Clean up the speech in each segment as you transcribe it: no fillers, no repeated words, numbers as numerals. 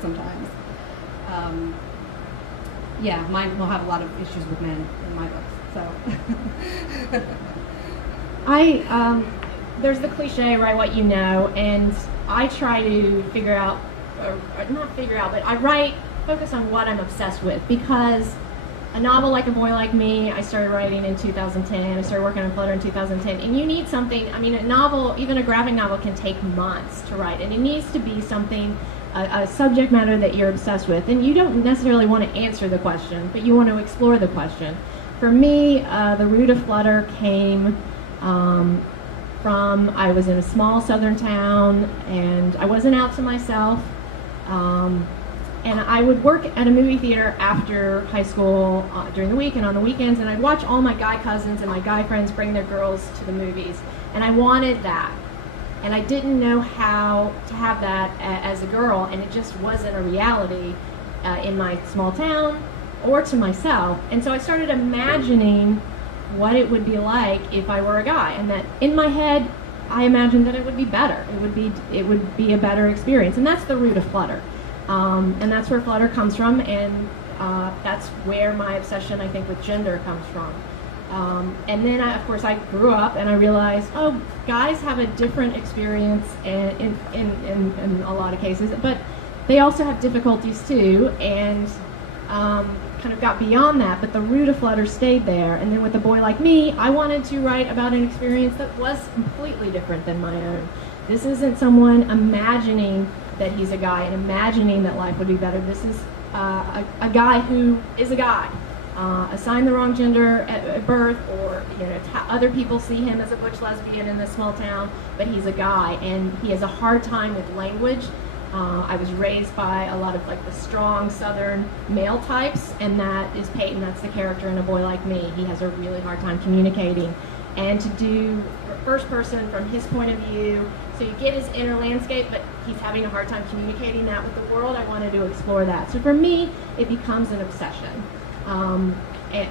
sometimes. Yeah, mine will have a lot of issues with men in my books. So, there's the cliche, write what you know, and I try to figure out, or not figure out, but I focus on what I'm obsessed with, because a novel like A Boy Like Me, I started writing in 2010, I started working on Flutter in 2010, and you need something, I mean, a novel, even a graphic novel, can take months to write, and it needs to be something, a subject matter that you're obsessed with, and you don't necessarily want to answer the question, but you want to explore the question. For me, the root of Flutter came from, I was in a small southern town, and I wasn't out to myself, and I would work at a movie theater after high school during the week and on the weekends, and I'd watch all my guy cousins and my guy friends bring their girls to the movies, and I wanted that. And I didn't know how to have that as a girl, and it just wasn't a reality in my small town or to myself. And so I started imagining what it would be like if I were a guy, and that in my head I imagined that it would be better. It would be a better experience, and that's the root of Flutter. And that's where Flutter comes from, and that's where my obsession, I think, with gender comes from. And then, of course, I grew up and I realized, oh, guys have a different experience in a lot of cases, but they also have difficulties too, and kind of got beyond that, but the root of Flutter stayed there. And then with A Boy Like Me, I wanted to write about an experience that was completely different than my own. This isn't someone imagining that he's a guy and imagining that life would be better. This is a guy who is a guy. Assigned the wrong gender at birth, or other people see him as a butch lesbian in this small town, but he's a guy, and he has a hard time with language. I was raised by a lot of like the strong southern male types, and that is Peyton. That's the character in A Boy Like Me. He has a really hard time communicating, and to do first person from his point of view, so you get his inner landscape, but he's having a hard time communicating that with the world. I wanted to explore that. So for me, it becomes an obsession.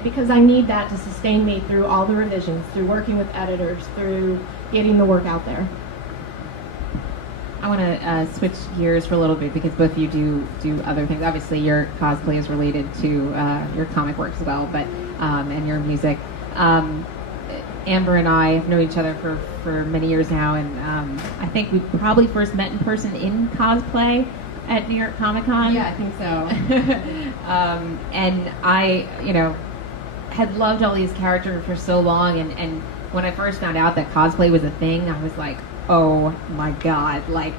Because I need that to sustain me through all the revisions, through working with editors, through getting the work out there. I want to switch gears for a little bit, because both of you do other things. Obviously, your cosplay is related to your comic work as well, but and your music. Amber and I have known each other for many years now, and I think we probably first met in person in cosplay at New York Comic Con. yeah, I think so. And I, had loved all these characters for so long, and when I first found out that cosplay was a thing, I was like, oh my god, like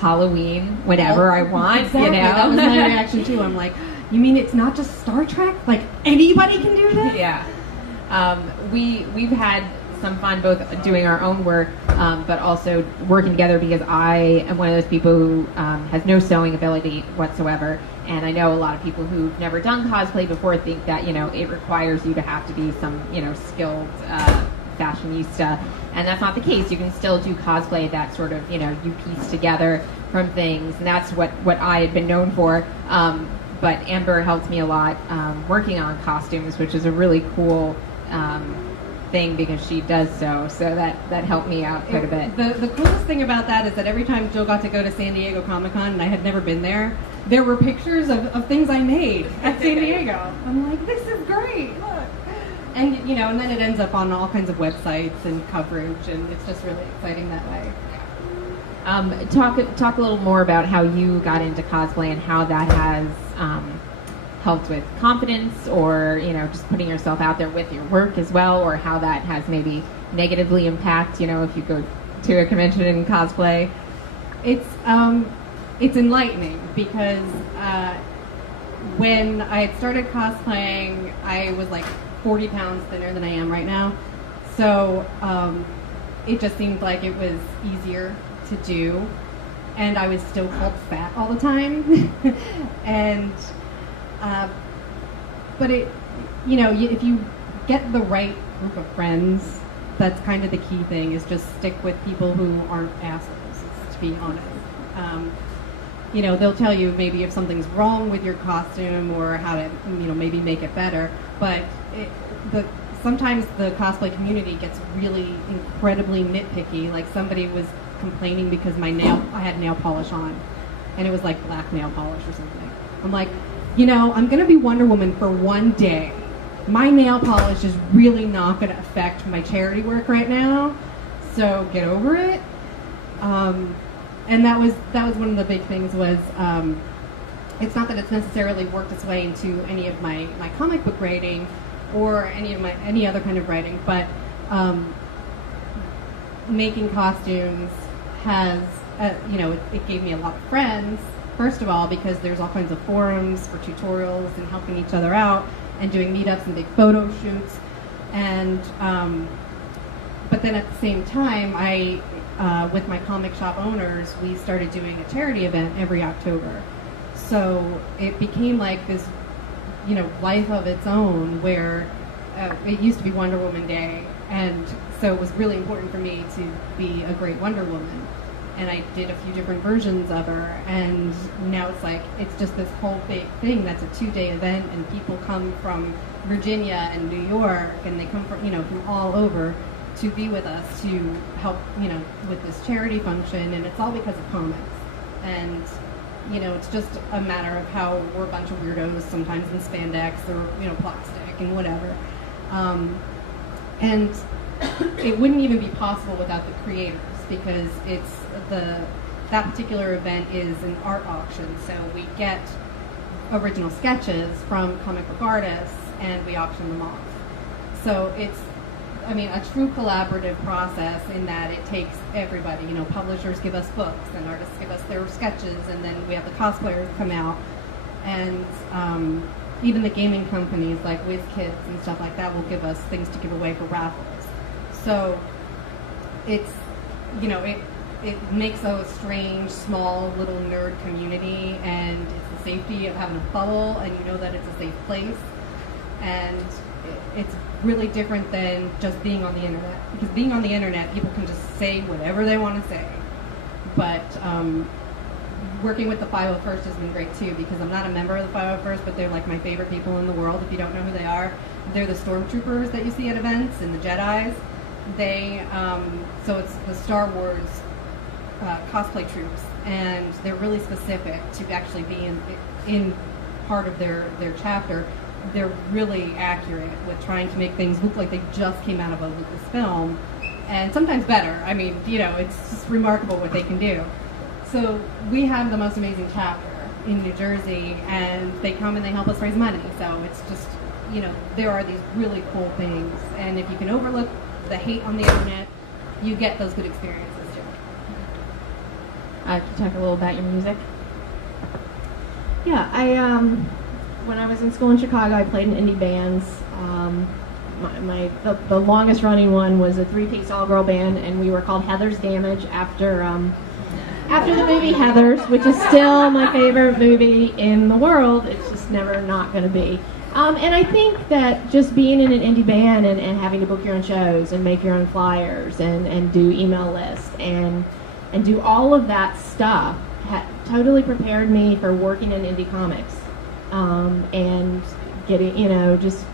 Halloween whenever I want, Exactly. That was my reaction too. I'm like, you mean it's not just Star Trek? Like anybody can do this? Yeah. We've had some fun both doing our own work, but also working together, because I am one of those people who has no sewing ability whatsoever, and I know a lot of people who've never done cosplay before think that it requires you to have to be some skilled fashionista, and that's not the case. You can still do cosplay that sort of you piece together from things, and that's what I had been known for. But Amber helped me a lot working on costumes, which is a really cool thing, because she does so that helped me out quite a bit. The coolest thing about that is that every time Jill got to go to San Diego Comic-Con, and I had never been there were pictures of things I made at San Diego. I'm like, this is great, look. And and then it ends up on all kinds of websites and coverage, and it's just really exciting that way. Talk a little more about how you got into cosplay and how that has helped with confidence, or just putting yourself out there with your work as well, or how that has maybe negatively impact if you go to a convention in cosplay. It's enlightening, because when I had started cosplaying, I was like 40 pounds thinner than I am right now, so it just seemed like it was easier to do, and I was still called fat all the time. And but it if you get the right group of friends, that's kind of the key thing, is just stick with people who aren't assholes, to be honest. They'll tell you maybe if something's wrong with your costume, or how to maybe make it better, but sometimes the cosplay community gets really incredibly nitpicky. Like somebody was complaining because I had nail polish on, and it was like black nail polish or something. I'm like, you know, I'm gonna be Wonder Woman for one day. My nail polish is really not gonna affect my charity work right now, so get over it. And that was one of the big things was, it's not that it's necessarily worked its way into any of my comic book writing or any other kind of writing, but making costumes has, you know, it gave me a lot of friends, first of all, because there's all kinds of forums for tutorials and helping each other out and doing meetups and big photo shoots. And, but then at the same time, with my comic shop owners, we started doing a charity event every October. So it became like this, you know, life of its own where it used to be Wonder Woman Day. And so it was really important for me to be a great Wonder Woman. And I did a few different versions of her, and now it's like, it's just this whole big thing that's a 2-day event, and people come from Virginia and New York, and they come from, you know, from all over to be with us to help, you know, with this charity function, and it's all because of comics. And, you know, it's just a matter of how we're a bunch of weirdos, sometimes in spandex or, you know, plastic and whatever. And it wouldn't even be possible without the creators, because it's that particular event is an art auction, so we get original sketches from comic book artists and we auction them off. So it's, I mean, a true collaborative process in that it takes everybody. You know, publishers give us books and artists give us their sketches, and then we have the cosplayers come out, and even the gaming companies like WizKids and stuff like that will give us things to give away for raffles. So it's, you know, it makes a strange, small, little nerd community, and it's the safety of having a bubble, and you know that it's a safe place. And it's really different than just being on the internet, because being on the internet, people can just say whatever they want to say. But working with the 501st has been great too, because I'm not a member of the 501st, but they're like my favorite people in the world. If you don't know who they are, they're the stormtroopers that you see at events and the Jedis. They, so it's the Star Wars cosplay troops, and they're really specific to actually be in part of their chapter. They're really accurate with trying to make things look like they just came out of a Lucasfilm, and sometimes better. I mean, you know, it's just remarkable what they can do. So we have the most amazing chapter in New Jersey, and they come and they help us raise money. So it's just, you know, there are these really cool things, and if you can overlook the hate on the internet, you get those good experiences too. Can you talk a little about your music? Yeah, when I was in school in Chicago, I played in indie bands. The longest running one was a 3-piece all-girl band, and we were called Heather's Damage after the movie Heathers, which is still my favorite movie in the world. It's just never not going to be. And I think that just being in an indie band and having to book your own shows and make your own flyers and do email lists and do all of that stuff totally prepared me for working in indie comics. And getting, you know, just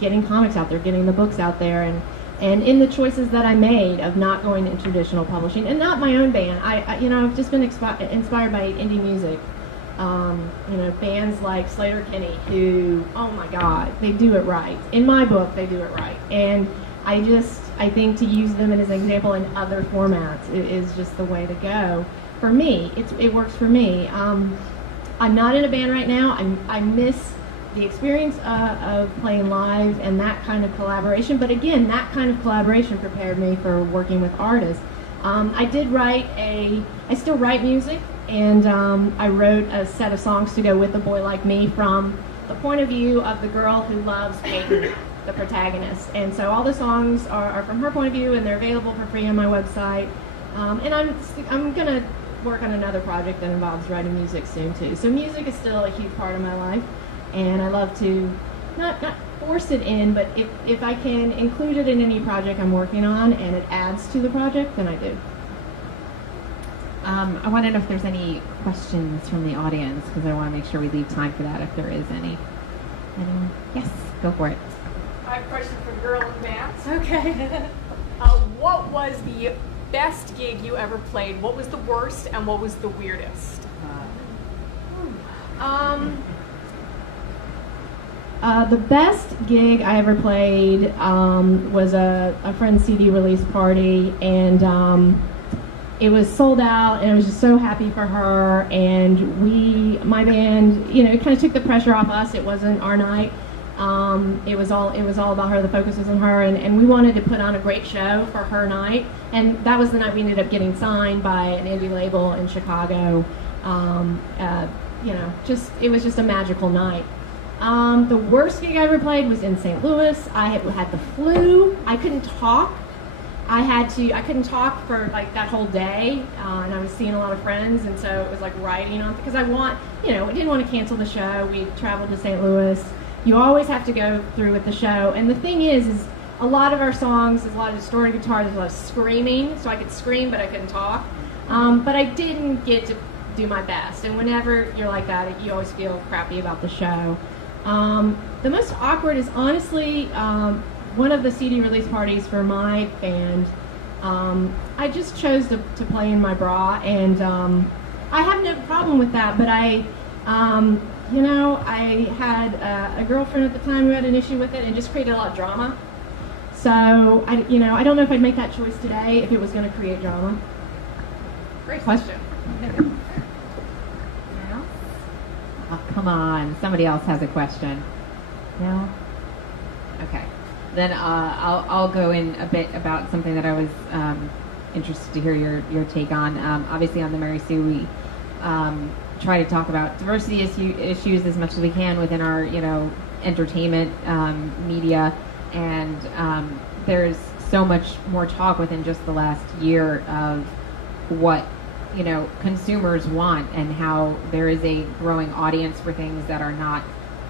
getting comics out there, getting the books out there, and in the choices that I made of not going into traditional publishing and not my own band. I you know, I've just been inspired by indie music. You know, bands like Slater-Kinney, who, oh my God, they do it right. In my book, they do it right. And I think to use them as an example in other formats is just the way to go. For me, it works for me. I'm not in a band right now. I miss the experience of playing live and that kind of collaboration. But again, that kind of collaboration prepared me for working with artists. I still write music, and I wrote a set of songs to go with A Boy Like Me from the point of view of the girl who loves Peyton, the protagonist. And so all the songs are from her point of view, and they're available for free on my website. And I'm going to work on another project that involves writing music soon too. So music is still a huge part of my life, and I love to not force it in, but if I can include it in any project I'm working on and it adds to the project, then I do. I want to know if there's any questions from the audience, because I want to make sure we leave time for that if there is any. Anyone? Yes, go for it. I have a question for Girl in Bands. Okay. What was the best gig you ever played? What was the worst, and what was the weirdest? The best gig I ever played was a friend's CD release party, and it was sold out, and I was just so happy for her. And my band, it kind of took the pressure off us. It wasn't our night. It was all about her. The focus was on her, and we wanted to put on a great show for her night. And that was the night we ended up getting signed by an indie label in Chicago. It was just a magical night. The worst gig I ever played was in St. Louis. I had the flu. I couldn't talk. I couldn't talk for like that whole day, and I was seeing a lot of friends, and so it was like writing on, because we didn't want to cancel the show. We traveled to St. Louis. You always have to go through with the show, and the thing is a lot of our songs, there's a lot of distorted guitar, there's a lot of screaming, so I could scream, but I couldn't talk. But I didn't get to do my best, and whenever you're like that, you always feel crappy about the show. The most awkward is honestly one of the CD release parties for my band. I just chose to play in my bra, and I have no problem with that, but I had a girlfriend at the time who had an issue with it and just created a lot of drama. So, I don't know if I'd make that choice today if it was going to create drama. Great question. Oh, come on. Somebody else has a question. No? Okay. Then I'll go in a bit about something that I was interested to hear your take on. Obviously, on the Mary Sue, we try to talk about diversity issues as much as we can within our, entertainment media, and there's so much more talk within just the last year of what consumers want, and how there is a growing audience for things that are not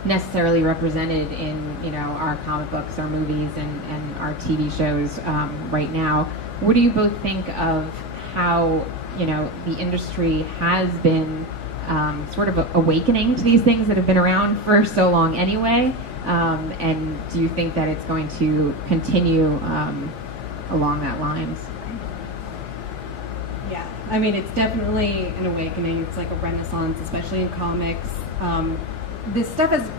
necessarily represented in our comic books, our movies, and our TV shows right now. What do you both think of how the industry has been sort of awakening to these things that have been around for so long anyway, and do you think that it's going to continue along that lines? Yeah, I mean, it's definitely an awakening. It's like a renaissance, especially in comics. This stuff has,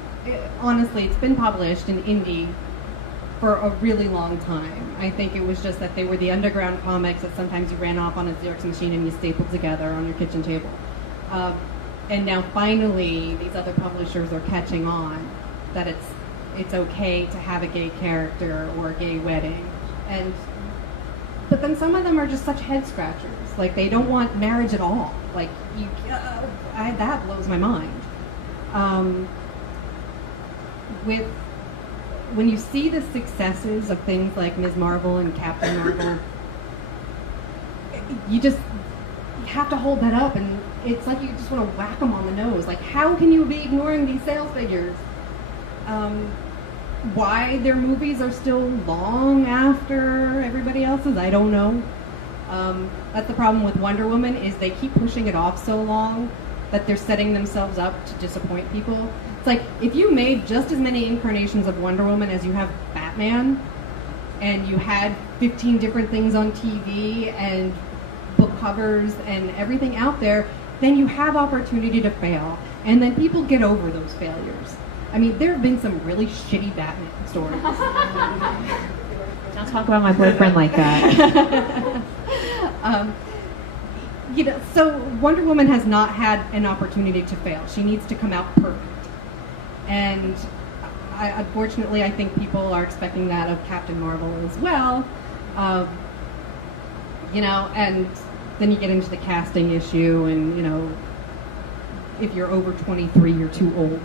honestly, it's been published in indie for a really long time. I think it was just that they were the underground comics that sometimes you ran off on a Xerox machine and you stapled together on your kitchen table. And now finally, these other publishers are catching on that it's okay to have a gay character or a gay wedding. But then some of them are just such head scratchers. Like, they don't want marriage at all. Like, that blows my mind. When you see the successes of things like Ms. Marvel and Captain Marvel, you have to hold that up, and it's like you just want to whack them on the nose. Like, how can you be ignoring these sales figures? Why their movies are still long after everybody else's, I don't know. That's the problem with Wonder Woman, is they keep pushing it off so long that they're setting themselves up to disappoint people. It's like, if you made just as many incarnations of Wonder Woman as you have Batman, and you had 15 different things on TV and book covers and everything out there, then you have opportunity to fail. And then people get over those failures. I mean, there have been some really shitty Batman stories. Don't talk about my boyfriend like that. So Wonder Woman has not had an opportunity to fail. She needs to come out perfect. And unfortunately, I think people are expecting that of Captain Marvel as well. And then you get into the casting issue, and, if you're over 23, you're too old.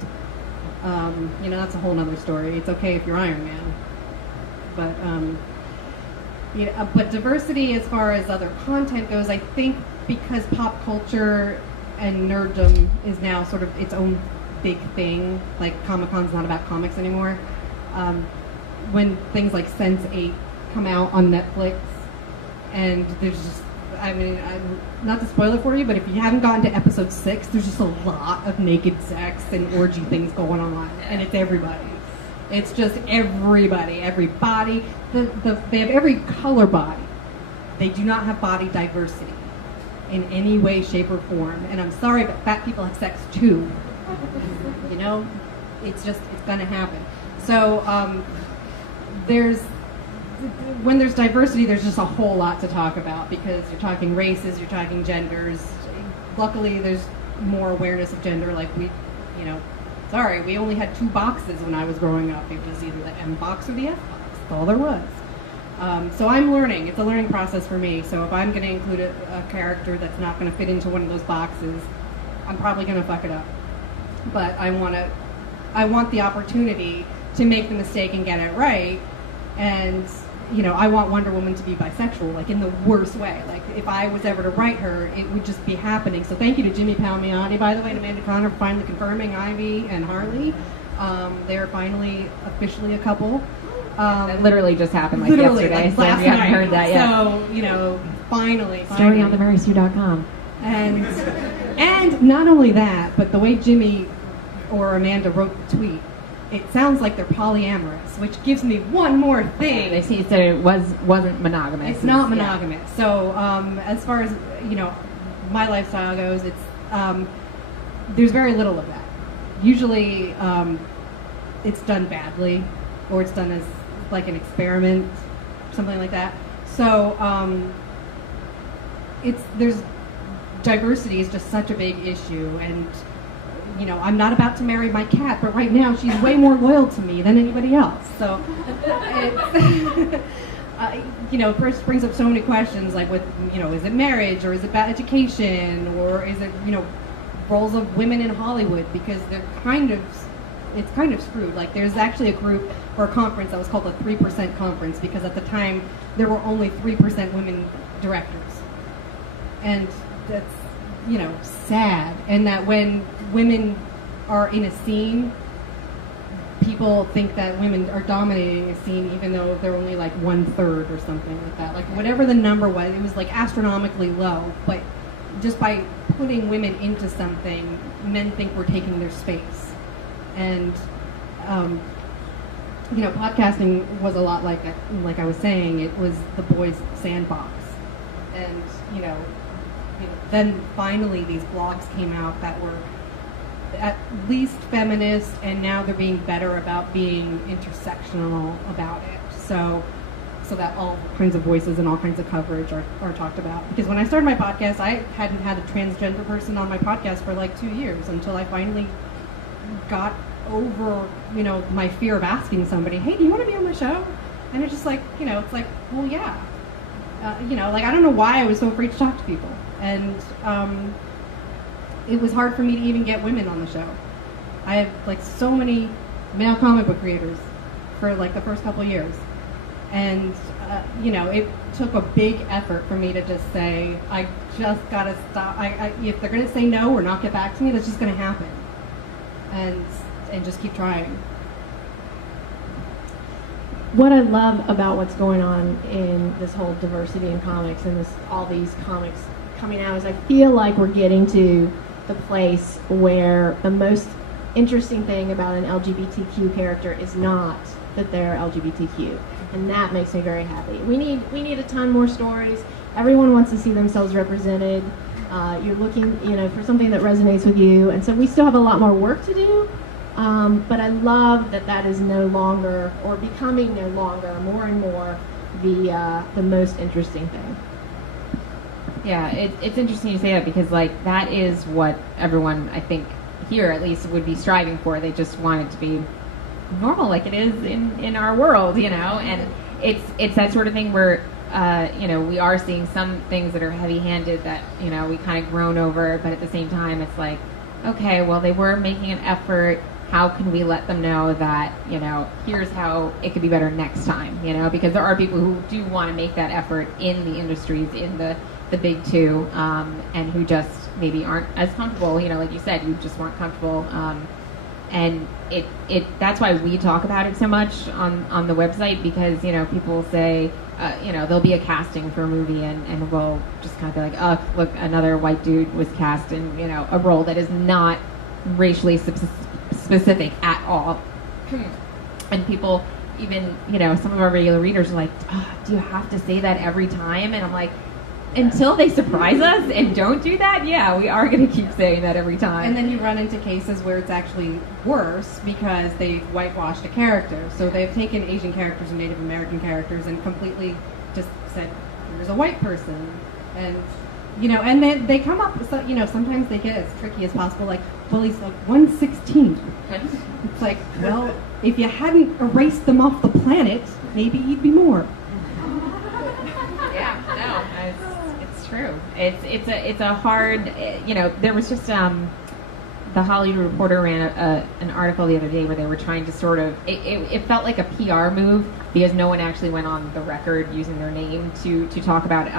That's a whole nother story. It's okay if you're Iron Man. But diversity as far as other content goes, I think because pop culture and nerddom is now sort of its own big thing, like Comic-Con's not about comics anymore. When things like Sense8 come out on Netflix, and there's just, not to spoil it for you, but if you haven't gotten to episode 6, there's just a lot of naked sex and orgy things going on, and it's everybody. It's just everybody, every body. They have every color body. They do not have body diversity in any way, shape, or form. And I'm sorry, but fat people have sex too. You know, it's gonna happen. So when there's diversity, there's just a whole lot to talk about because you're talking races, you're talking genders. Luckily, there's more awareness of gender. Like we only had 2 boxes when I was growing up. It was either the M box or the F box. That's all there was. So I'm learning. It's a learning process for me. So if I'm going to include a character that's not going to fit into one of those boxes, I'm probably going to fuck it up. But I want the opportunity to make the mistake and get it right. And I want Wonder Woman to be bisexual, like in the worst way. Like if I was ever to write her, it would just be happening. So thank you to Jimmy Palmiotti, by the way, and Amanda Connor for finally confirming Ivy and Harley. They're finally officially a couple. That literally just happened literally, yesterday. Like last so you haven't night. heard that yet. So finally. Story on themarysue.com. And not only that, but the way Jimmy or Amanda wrote the tweet, it sounds like they're polyamorous, which gives me one more thing. They said it wasn't monogamous. It's not monogamous. Yeah. So as far as my lifestyle goes, it's there's very little of that. Usually, it's done badly, or it's done as like an experiment, something like that. So there's diversity is just such a big issue, and I'm not about to marry my cat, but right now she's way more loyal to me than anybody else. So, first brings up so many questions, like with, is it marriage, or is it about education, or is it, roles of women in Hollywood? Because it's kind of screwed. Like there's actually a group or a conference that was called the 3% Conference, because at the time there were only 3% women directors. And that's, sad. And that when women are in a scene, people think that women are dominating a scene, even though they're only like 1/3 or something like that. Like whatever the number was, it was like astronomically low. But just by putting women into something, men think we're taking their space. And podcasting was a lot like I was saying, it was the boys' sandbox. And then finally these blogs came out that were at least feminist, and now they're being better about being intersectional about it. So that all kinds of voices and all kinds of coverage are talked about. Because when I started my podcast, I hadn't had a transgender person on my podcast for like 2 years until I finally got over, my fear of asking somebody, hey, do you want to be on my show? And it's just like, it's like, well, yeah. I don't know why I was so afraid to talk to people. And it was hard for me to even get women on the show. I have like so many male comic book creators for like the first couple years. And, it took a big effort for me to just say, I just got to stop. If they're going to say no or not get back to me, that's just going to happen. And just keep trying. What I love about what's going on in this whole diversity in comics and all these comics coming out is I feel like we're getting to the place where the most interesting thing about an LGBTQ character is not that they're LGBTQ, and that makes me very happy. We need a ton more stories. Everyone wants to see themselves represented. You're looking, for something that resonates with you, and so we still have a lot more work to do. But I love that is no longer, or becoming no longer, more and more the most interesting thing. Yeah, it's interesting you say that, because like that is what everyone, I think, here at least would be striving for. They just want it to be normal, like it is in our world, and it's that sort of thing where we are seeing some things that are heavy-handed that we kind of groan over, but at the same time it's like, okay, well, they were making an effort. How can we let them know that, here's how it could be better next time, because there are people who do want to make that effort in the industries, in the big two, and who just maybe aren't as comfortable, like you said, you just weren't comfortable. And that's why we talk about it so much on the website, because, people say, there'll be a casting for a movie and we'll just kind of be like, oh, look, another white dude was cast in, a role that is not racially specific at all. And people, even, some of our regular readers are like, oh, do you have to say that every time? And I'm like, until they surprise us and don't do that, yeah, we are going to keep saying that every time. And then you run into cases where it's actually worse because they've whitewashed a character. So they've taken Asian characters and Native American characters and completely just said, here's a white person. And, you know, and then they come up with, you know, sometimes they get as tricky as possible, like, well, he's like 1/16. It's like, well, if you hadn't erased them off the planet, maybe he'd be more. Yeah, no, it's true. It's a hard, you know, there was just the Hollywood Reporter ran an article the other day where they were trying to sort of, it felt like a PR move because no one actually went on the record using their name to talk about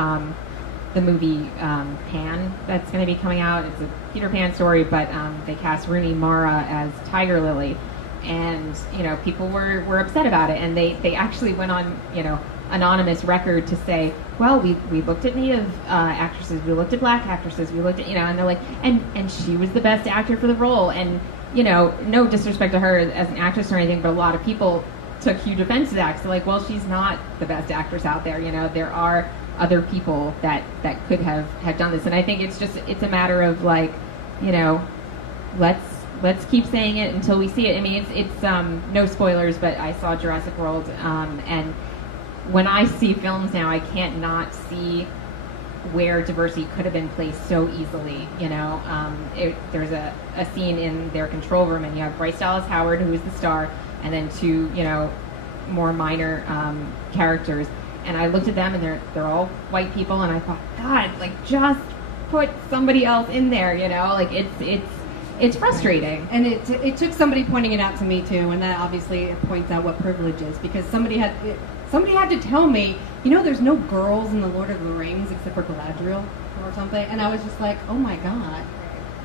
the movie Pan that's going to be coming out. It's a Peter Pan story, but they cast Rooney Mara as Tiger Lily, and you know, people were upset about it, and they actually went on, you know, anonymous record to say, well, we looked at Native actresses, we looked at black actresses, we looked at, you know, and they're like, and she was the best actor for the role, and you know, no disrespect to her as an actress or anything, but a lot of people took huge offense to that. So like, well, she's not the best actress out there, you know, there are other people that could have done this, and I think it's a matter of like, you know, let's keep saying it until we see it. I mean, it's no spoilers, but I saw Jurassic World, and when I see films now, I can't not see where diversity could have been placed so easily. You know, there's a scene in their control room, and you have Bryce Dallas Howard, who is the star, and then two, you know, more minor characters. And I looked at them, and they're all white people, and I thought, God, like, just put somebody else in there. You know, like it's frustrating. And it took somebody pointing it out to me too, and that obviously points out what privilege is, because somebody had to tell me, you know, there's no girls in the Lord of the Rings except for Galadriel or something, and I was just like, oh my God.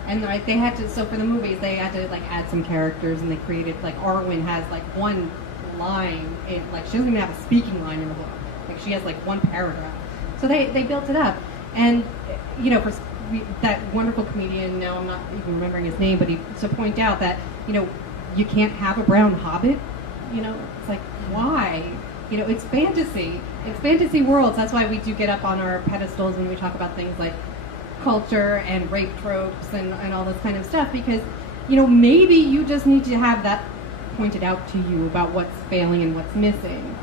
And like they had to, so for the movies they had to like add some characters, and they created, like, Arwen has like one line, like she doesn't even have a speaking line in the book, like she has like one paragraph. So they built it up, and you know, for that wonderful comedian, now I'm not even remembering his name, but he to point out that, you know, you can't have a brown hobbit, you know, it's like, why? You know, it's fantasy. It's fantasy worlds. That's why we do get up on our pedestals when we talk about things like culture and rape tropes and all this kind of stuff, because, you know, maybe you just need to have that pointed out to you about what's failing and what's missing.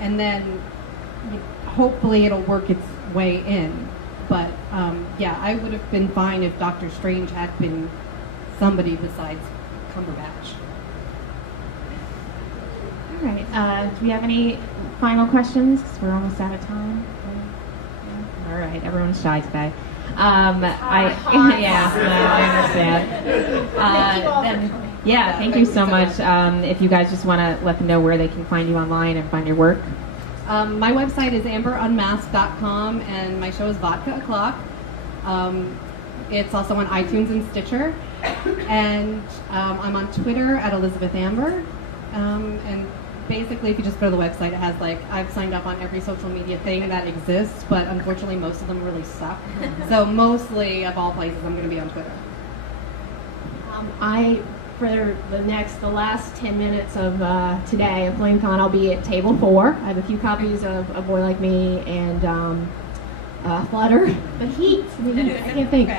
And then hopefully it'll work its way in. But yeah, I would have been fine if Doctor Strange had been somebody besides Cumberbatch. All right. Do we have any final questions? 'Cause we're almost out of time. All right. Everyone's shy today. I understand. Then, thank you so much. If you guys just want to let them know where they can find you online and find your work. My website is amberunmasked.com, and my show is Vodka O'Clock. It's also on iTunes and Stitcher. And I'm on Twitter at Elizabeth Amber. And basically, if you just go to the website, it has, like, I've signed up on every social media thing that exists, but unfortunately most of them really suck. So mostly, of all places, I'm going to be on Twitter. For the last 10 minutes of today of FlameCon, I'll be at table 4. I have a few copies of A Boy Like Me and Flutter. The heat, I can't think.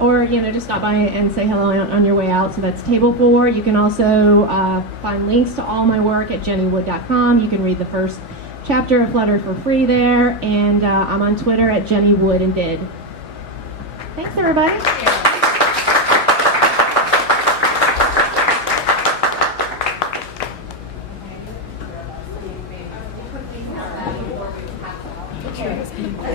Or, you know, just stop by and say hello on your way out. So that's table 4. You can also find links to all my work at jennywood.com. You can read the first chapter of Flutter for free there. And I'm on Twitter at jennywoodandbid. Thanks, everybody. Okay.